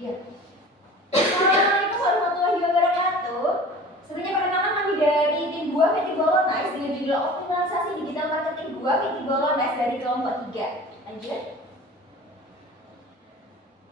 Ya. Assalamualaikum warahmatullahi wabarakatuh. Sebenarnya perkenalkan kami dari tim Gua VT Bolognese dengan judul optimalisasi digital marketing Gua VT Bolognese dari kelompok 3. Lanjut.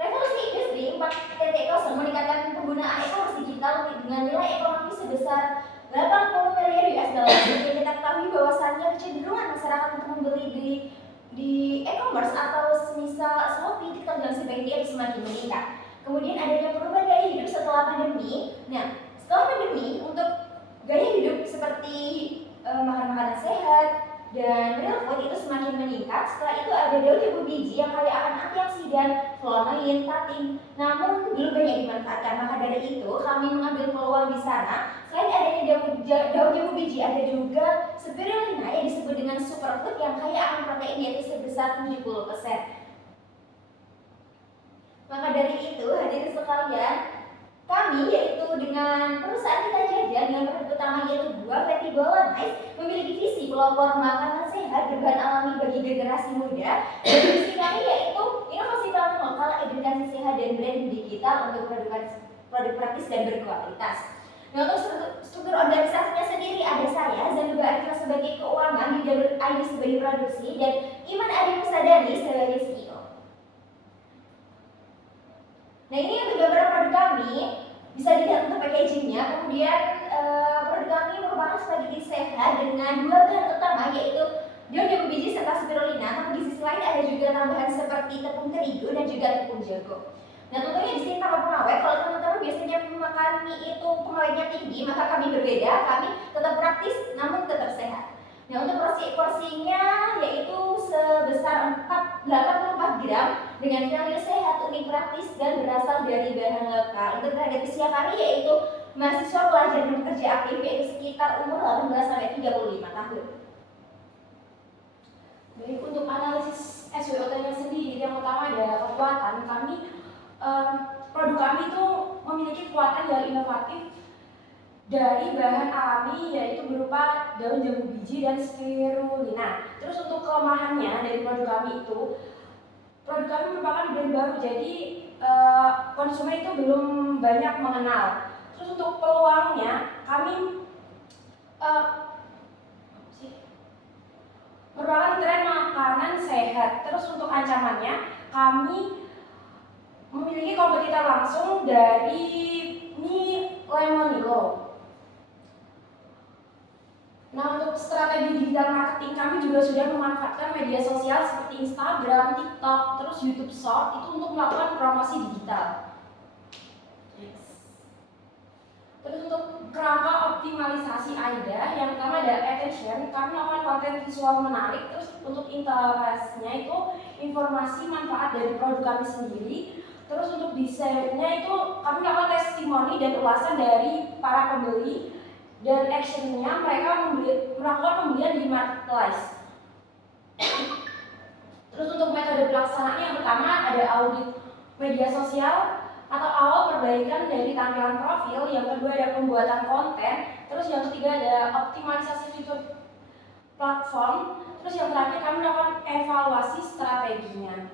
Revolusi industri 4.0 meningkatkan penggunaan e-commerce digital dengan nilai ekonomi sebesar 80 miliar US dollar. Jadi kita ketahui bahwasannya kecenderungan masyarakat untuk membeli di e-commerce atau semisal Shopee, TikTok dan sebagainya semakin meningkat. Kemudian adanya perubahan gaya hidup setelah pandemi. Nah, setelah pandemi untuk gaya hidup seperti makan makanan sehat dan real food itu semakin meningkat. Setelah itu ada daun jambu biji yang kaya akan antioksidan, flavonoid, tatin, namun belum banyak dimanfaatkan. Maka dari itu kami mengambil peluang di sana. Selain adanya daun jambu biji, ada juga spirulina yang disebut dengan superfood yang kaya akan protein yaitu sebesar 70%. Maka dari itu, hadirin sekalian, kami yaitu dengan perusahaan kita jajan dengan produk utama yaitu Gua VT Bolognese memiliki visi pelopor makanan sehat berbahan alami bagi generasi muda. Dan visi kami yaitu inovasi pangan lokal, edukasi sehat dan brand digital untuk produk praktis dan berkualitas. Nah, untuk struktur organisasinya sendiri ada saya, Zanuba Arifah sebagai keuangan, di Jalur ID sebagai produksi, dan Iman Adi Musadani sebagai CEO. Nah, ini untuk gambaran produk kami, bisa dilihat untuk packagingnya. Kemudian produk kami merupakan spaghetti sehat dengan 2 bahan utama yaitu daun jambu biji serta spirulina. Namun di sisi lain ada juga tambahan seperti tepung terigu dan juga tepung jago. Nah, tentunya di sini tanpa pengawet. Kalau teman-teman biasanya makan mie itu pengawetnya tinggi, maka kami berbeda. Kami tetap praktis namun tetap sehat. Nah, untuk porsinya yaitu sebesar 84 gram dengan value sehat, unik, praktis dan berasal dari bahan lokal. Untuk target usia kami yaitu mahasiswa, pelajar dan pekerja aktif yaitu sekitar umur 18 sampai 35 tahun. Baik, untuk analisis SWOT-nya sendiri yang pertama ada kekuatan. Produk kami itu memiliki kekuatan yang inovatif dari bahan alami yaitu berupa daun jambu biji dan spirulina. Terus untuk kelemahannya dari produk kami merupakan brand baru, jadi konsumen itu belum banyak mengenal. Terus untuk peluangnya kami merupakan tren makanan sehat. Terus untuk ancamannya kami memiliki kompetitor langsung dari mie Lemonilo. Nah, untuk strategi digital marketing kami juga sudah memanfaatkan media sosial seperti Instagram, TikTok, terus YouTube Short itu untuk melakukan promosi digital. Terus untuk kerangka optimalisasi AIDA, yang pertama ada attention, kami melakukan konten visual menarik. Terus untuk interestnya itu informasi manfaat dari produk kami sendiri. Terus untuk desainnya itu kami melakukan testimoni dan ulasan dari para pembeli. Dan actionnya mereka melakukan pembelian di marketplace. Terus untuk metode pelaksanaannya yang pertama ada audit media sosial atau awal perbaikan dari tampilan profil, yang kedua ada pembuatan konten, terus yang ketiga ada optimalisasi fitur platform, terus yang terakhir kami melakukan evaluasi strateginya.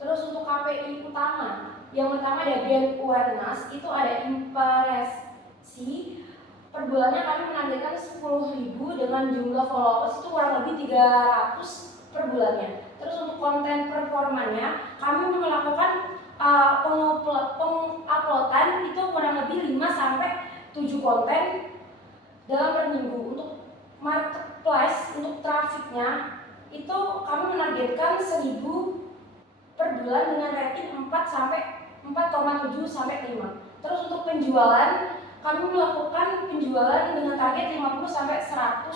Terus untuk KPI utama, yang pertama ada brand awareness, itu ada impresi. Per bulannya kami menargetkan 10.000 dengan jumlah followers itu kurang lebih 300 per bulannya. Terus untuk konten performanya kami melakukan penguploadan itu kurang lebih 5 sampai 7 konten dalam per minggu. Untuk marketplace, untuk trafiknya itu kami menargetkan 1.000 per bulan dengan rating 4 sampai 4,7 sampai 5. Terus untuk penjualan kami melakukan penjualan dengan target 50 sampai 100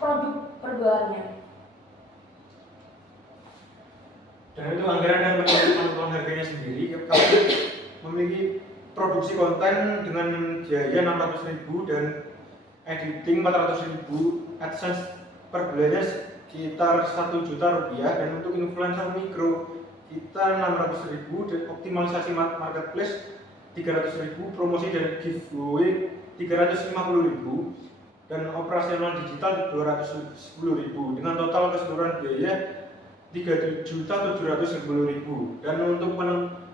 produk per bulannya. Dan itu anggaran dan penentuan harganya sendiri, kami memiliki produksi konten dengan biaya 600.000 dan editing 400.000, AdSense per bulannya sekitar 1 juta rupiah, dan untuk influencer mikro kita 600.000 dan optimalisasi marketplace 300.000, promosi dan giveaway 350.000, dan operasional digital 210.000, dengan total keseluruhan biaya Rp3.750.000 dan untuk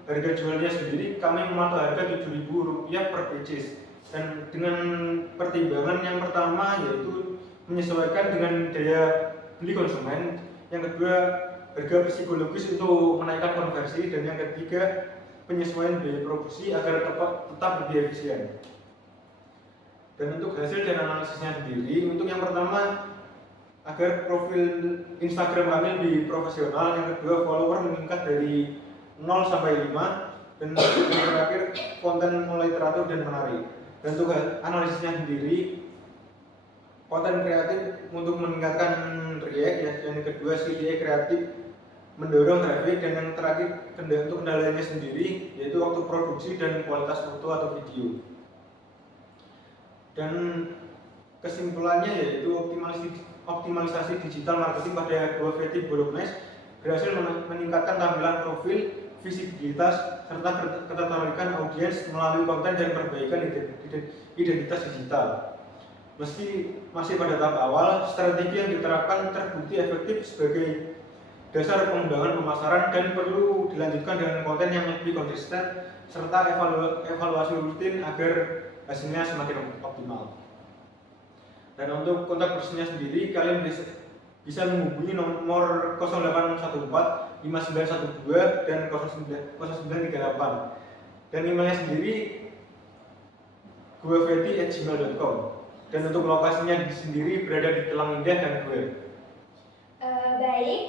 harga jualnya sendiri kami mematok harga Rp7.000 per pieces. Dan dengan pertimbangan yang pertama yaitu menyesuaikan dengan daya beli konsumen, yang kedua harga psikologis untuk menaikkan konversi, dan yang ketiga penyesuaian biaya produksi agar tetap lebih efisien. Dan untuk hasil dan analisisnya sendiri, untuk yang pertama agar profil Instagram kami lebih profesional, yang kedua follower meningkat dari 0 sampai 5, dan yang terakhir konten mulai teratur dan menarik. Dan untuk analisisnya sendiri, konten kreatif untuk meningkatkan react ya, yang kedua CTA kreatif mendorong traffic, dan yang terakhir untuk kendalanya sendiri yaitu waktu produksi dan kualitas foto atau video. Dan kesimpulannya yaitu optimalisasi digital marketing pada GoFetti Bolognese berhasil meningkatkan tampilan profil, visibilitas, serta ketertarikan audiens melalui konten dan perbaikan identitas digital. Meski masih pada tahap awal, strategi yang diterapkan terbukti efektif sebagai dasar pengembangan pemasaran dan perlu dilanjutkan dengan konten yang lebih konsisten serta evaluasi rutin agar hasilnya semakin optimal. Dan untuk kontak personnya sendiri, kalian bisa menghubungi nomor 0814 5912 dan 0938, dan emailnya sendiri guefetti@gmail.com, dan untuk lokasinya sendiri berada di Telang Indah dan Gue. Baik,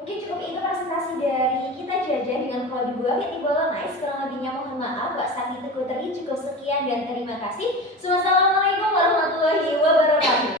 mungkin cukup itu presentasi dari kita jajan dengan kode GoFetti Bolognese. Kurang lebihnya mohon maaf. Mbak Santi Teguh Teri cukup sekian dan terima kasih. Wassalamualaikum warahmatullahi wabarakatuh.